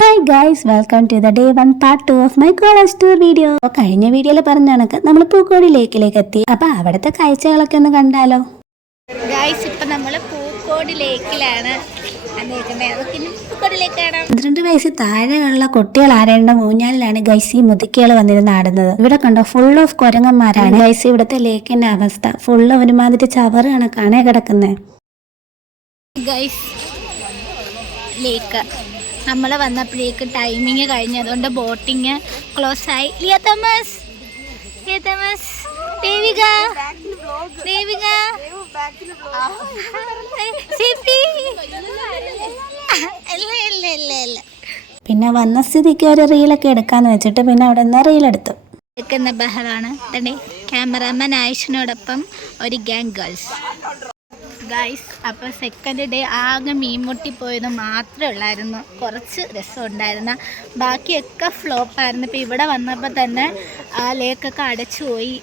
Hi guys, welcome to the day 1 part 2 of my college tour video. കഴിഞ്ഞ വീഡിയോയിൽ പറഞ്ഞ കണക്ക് നമ്മൾ പൂക്കോടി ലേക്കിലേക്ക് എത്തി. അപ്പൊ അവിടുത്തെ കാഴ്ചകളൊക്കെ ഒന്ന് കണ്ടാലോ ഗൈസ്. ഇപ്പൊ നമ്മള് പൂക്കോടി ലേക്കിലാണ്. 12 വയസ്സിൽ താഴെയുള്ള കുട്ടികൾ ആരേണ്ട ഊഞ്ഞാലിലാണ് ഗൈസ് ഈ മുതുക്കികൾ വന്നിരുന്ന് ആടുന്നത്. ഇവിടെ കണ്ടോ, ഫുൾ ഓഫ് കുരങ്ങന്മാരാണ് ഗൈസ്. ഇവിടുത്തെ ലേക്കിന്റെ അവസ്ഥ ഫുള്ള് ഒരുമാതിരി ചവറ് കണക്കാണ് കിടക്കുന്നത്. ഗൈസ്, ലേക്ക് നമ്മൾ വന്നപ്പോഴേക്ക് ടൈമിങ് കഴിഞ്ഞതുകൊണ്ട് ബോട്ടിങ് ക്ലോസ് ആയി. ദേവിക പിന്നെ വന്ന സ്ഥിതിക്ക് ഒരു റീലൊക്കെ എടുക്കാന്ന് വെച്ചിട്ട് പിന്നെ അവിടെ നിന്ന് റീലെടുത്തു. എടുക്കുന്ന ബഹളമാണ്. ക്യാമറാമാൻ ആയിഷിനോടൊപ്പം ഒരു ഗ്യാങ് ഗേൾസ്. ഗൈസ്, അപ്പോൾ സെക്കൻഡ് ഡേ ആകെ മീൻമുട്ടി പോയത് മാത്രമേ ഉള്ളായിരുന്നു. കുറച്ച് രസം ഉണ്ടായിരുന്ന, ബാക്കിയൊക്കെ ഫ്ലോപ്പായിരുന്നു. ഇപ്പോൾ ഇവിടെ വന്നപ്പോൾ തന്നെ ആ ലേക്കൊക്കെ അടച്ചു പോയി.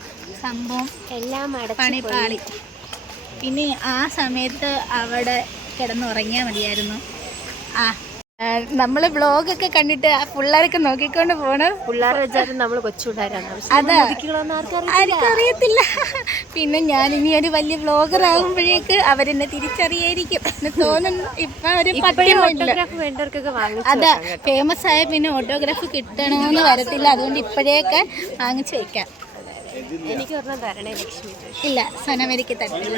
സംഭവം എല്ലാം പണിപ്പാളി. ഇനി ആ സമയത്ത് അവിടെ കിടന്നുറങ്ങിയാൽ മതിയായിരുന്നു. നമ്മൾ വ്ളോഗൊക്കെ കണ്ടിട്ട് ആ പിള്ളേരൊക്കെ നോക്കിക്കൊണ്ട് പോണം. പിള്ളേരെ വെച്ചാലും നമ്മൾ കൊച്ചുപിള്ളേരാണ്. അതാ, ആർക്കും അറിയത്തില്ല. പിന്നെ ഞാൻ ഇനി ഒരു വലിയ വ്ളോഗർ ആകുമ്പോഴേക്ക് അവരെന്നെ തിരിച്ചറിയായിരിക്കും എന്ന് തോന്നുന്നു. ഇപ്പൊ ഒരു വേണ്ടവർക്കൊക്കെ അതാ, ഫേമസ് ആയ പിന്നെ ഓട്ടോഗ്രാഫ് കിട്ടണമെന്ന് വരത്തില്ല. അതുകൊണ്ട് ഇപ്പോഴേക്കെ വാങ്ങിച്ചു വയ്ക്കാം. എനിക്ക് ഒരെണ്ണം തരണേ ലക്ഷ്മി. ഇല്ല, സനവരിക്ക് തട്ടില്ല.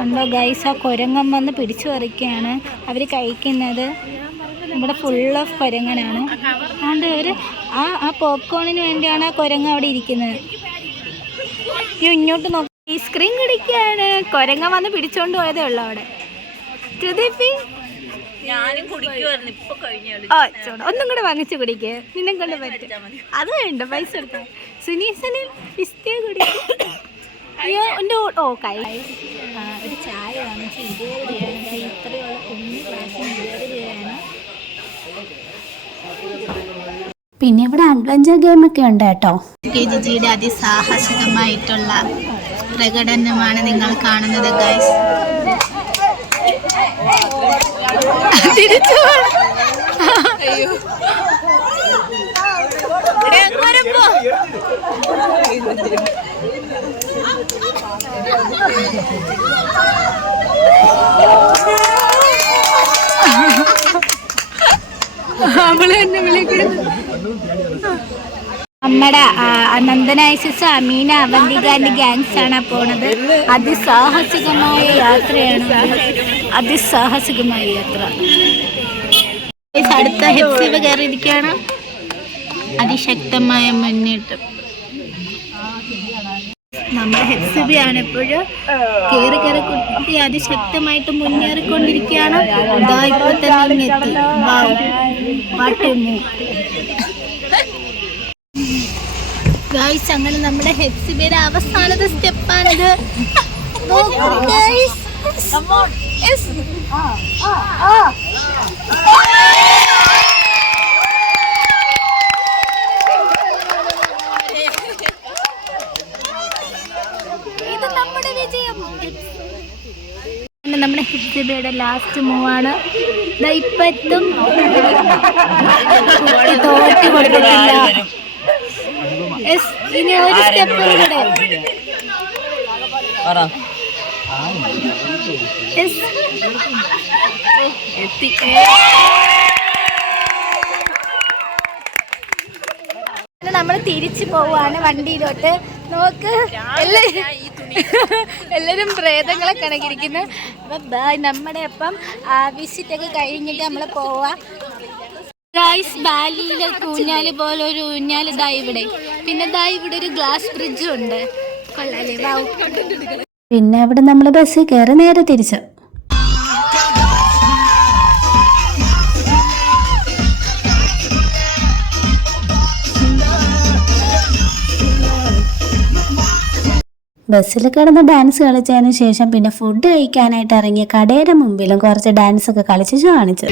കണ്ടോ ഗൈസ്, ആ കുരങ്ങൻ വന്ന് പിടിച്ചു പറിക്കുകയാണ് അവർ കഴിക്കുന്നത്. ഇവിടെ ഫുൾ ഓഫ് കുരങ്ങനാണ്. അതുകൊണ്ട് ഒരു ആ പോപ്കോണിന് വേണ്ടിയാണ് ആ കുരങ്ങ അവിടെ ഇരിക്കുന്നത്. ഇങ്ങോട്ട് നോക്കി ഐസ്ക്രീം കുടിക്കുകയാണ്. കുരങ്ങ വന്ന് പിടിച്ചോണ്ട് പോയതേ ഉള്ളു അവിടെ. ഒന്നും കൂടെ വാങ്ങിച്ചു കുടിക്കുക, നിന്നെ കൊണ്ട് പറ്റും. അത് വേണ്ട, പൈസ എടുക്കാം. സുനീസന് പിസ്തേ കുടിക്കുക. അയ്യോ എൻ്റെ കൈ ഒരു ചായ വാങ്ങിച്ച് 20 രൂപയാണ്. ഇത്രയുള്ള കുഞ്ഞു ഗ്ലാസ്സിന് 20 രൂപയാണ്. പിന്നെ ഇവിടെ അഡ്വഞ്ചർ ഗെയിം ഒക്കെ ഉണ്ട് കേട്ടോ. KGGയുടെ അതിസാഹസികമായിട്ടുള്ള പ്രകടനമാണ് നിങ്ങൾ കാണുന്നത് ഗൈസ്. നമ്മുടെ നന്ദന ഐസിസ്, അമീന, അവന്തികാന്റെ ഗ്യാങ്സ് ആണ് പോണത്. അതിസാഹസികമായ യാത്രയാണ്. അതിസാഹസികമായ യാത്ര. അടുത്ത ഹെപ്സിവ് കയറിയിരിക്കുകയാണ്. അതിശക്തമായ മുന്നേറ്റം. നമ്മുടെ ഹെപ്സിബിയാണ് എപ്പോഴും കയറി കുട്ടി അതിശക്തമായിട്ട് മുന്നേറിക്കൊണ്ടിരിക്കുകയാണ്. ഇതാ ഇപ്പൊ തന്നെ എത്തി. ഗൈസ്, അങ്ങനെ നമ്മുടെ ഹെപ്സിബിയുടെ അവസാനത്തെ സ്റ്റെപ്പാണിത്. ഇത് നമ്മുടെ വിജയം. നമ്മുടെ ഹെപ്സിബിയുടെ ലാസ്റ്റ് മൂവാണ്. ഇപ്പത്തും തോറ്റി കൊടുത്തിട്ടില്ല. ഇനി ഒരു സ്റ്റെപ്പ് കൂടെ. നമ്മൾ തിരിച്ചു പോവാണ് വണ്ടിയിലോട്ട്. നോക്ക്, എല്ലാരും പ്രേതങ്ങളെ കണക്കിരിക്കുന്നു. അപ്പൊ നമ്മുടെ അപ്പം വിസിറ്റൊക്കെ കഴിഞ്ഞിട്ട് നമ്മൾ പോവാ. ഗൈസ്, ബാലിയിലെ ഊഞ്ഞാല് പോലെ ഒരു ഊഞ്ഞാൽ ഇതാ ഇവിടെ. പിന്നെ ഇതാ ഇവിടെ ഒരു ഗ്ലാസ് ബ്രിഡ്ജും ഉണ്ട്. കൊള്ളാലേ. പിന്നെ അവിടെ നമ്മൾ ബസ്സിൽ കയറി നേരെ തിരിച്ചു. ബസ്സിൽ കിടന്ന് ഡാൻസ് കളിച്ചതിന് ശേഷം പിന്നെ ഫുഡ് കഴിക്കാനായിട്ട് ഇറങ്ങിയ കടയുടെ മുമ്പിലും കുറച്ച് ഡാൻസ് ഒക്കെ കളിച്ച് കാണിച്ചു.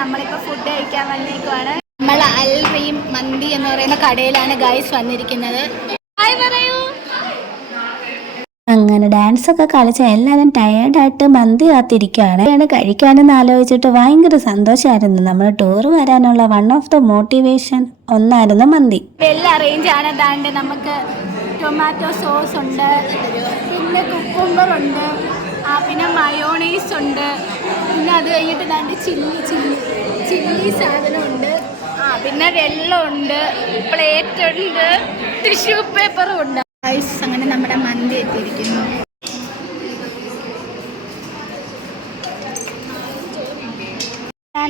നമ്മളിപ്പോൾ ഫുഡ് കഴിക്കാൻ വന്നേക്കുവാണ്. നമ്മൾ അൽറീം മന്തി എന്ന് പറയുന്ന കടയിലാണ് ഗൈസ് വന്നിരിക്കുന്നത്. ഹായ് പറയൂ. അങ്ങനെ ഡാൻസ് ഒക്കെ കളിച്ച എല്ലാവരും ടയേർഡായിട്ട് മന്തി കാത്തിരിക്കുകയാണ്. കഴിക്കാനെന്ന് ആലോചിച്ചിട്ട് ഭയങ്കര സന്തോഷമായിരുന്നു. നമ്മൾ ടൂർ വരാനുള്ള വൺ ഓഫ് ദ മോട്ടിവേഷൻ ഒന്നായിരുന്നു മന്തി. എല്ലാം അറേഞ്ച് ആണ്. അതാണ്ട് നമുക്ക് ടൊമാറ്റോ സോസ് ഉണ്ട്, പിന്നെ കുക്കുംബർ ഉണ്ട്, പിന്നെ മയോണൈസ് ഉണ്ട്, പിന്നെ അത് കഴിഞ്ഞിട്ട് ദാണ്ട് ചില്ലി സാധനമുണ്ട്, പിന്നെ വെള്ളമുണ്ട്, പ്ലേറ്റ് ഉണ്ട്, ടിഷ്യൂ പേപ്പറും ഉണ്ട്. അങ്ങനെ നമ്മുടെ മന്തി എത്തിയിരിക്കുന്നു.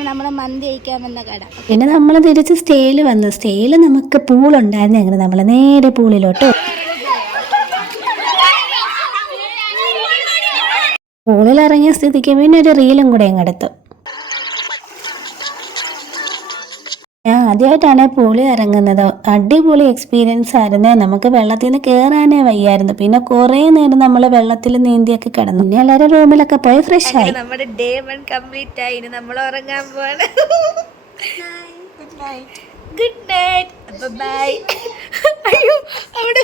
നമ്മുടെ മന്തി കഴിക്കാൻ വന്ന കട. പിന്നെ നമ്മൾ തിരിച്ച് സ്റ്റേയിൽ വന്നു. സ്റ്റേയിൽ നമുക്ക് പൂളുണ്ടായിരുന്നു. അങ്ങനെ നമ്മൾ നേരെ പൂളിലോട്ട് പൂളിൽ ഇറങ്ങിയ സ്ഥിതിക്ക് പിന്നെ ഒരു റീലും കൂടെ അങ്ങ് എടുത്തു. ഞാൻ ആദ്യമായിട്ടാണ് പൂളിൽ ഇറങ്ങുന്നത്. അടിപൊളി എക്സ്പീരിയൻസ് ആയിരുന്നേ. നമുക്ക് വെള്ളത്തിൽ നിന്ന് കയറാനേ വയ്യായിരുന്നു. പിന്നെ കുറേ നേരം നമ്മൾ വെള്ളത്തിൽ നീന്തിയൊക്കെ കിടന്നു. പിന്നെ എല്ലാവരും റൂമിലൊക്കെ പോയി ഫ്രഷ് ആയി. നമ്മുടെ ഡേ 1 കംപ്ലീറ്റ് ആയി. ഇനി നമ്മൾ ഉറങ്ങാൻ പോവാണ്. Good night, bye. അയ്യോ, അവിടെ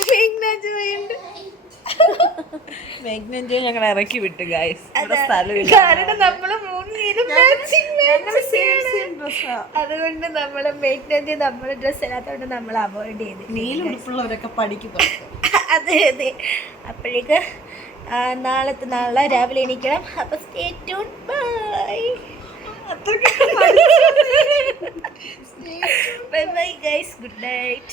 ഞങ്ങൾ ഇറക്കി വിട്ടു ഗൈസ്. കാരണം നമ്മള് അതുകൊണ്ട് നമ്മള് മേഘ്നന്തി നമ്മുടെ ഡ്രസ് ഇല്ലാത്തതുകൊണ്ട് നമ്മൾ അവോയ്ഡ് ചെയ്ത്. നീലുടുപ്പുള്ളവരൊക്കെ പഠിക്കും. അതെ അതെ. അപ്പോഴേക്ക് നാളെ രാവിലെ എണീക്കണം. അപ്പൊ stay tune. Bye bye guys. Good night.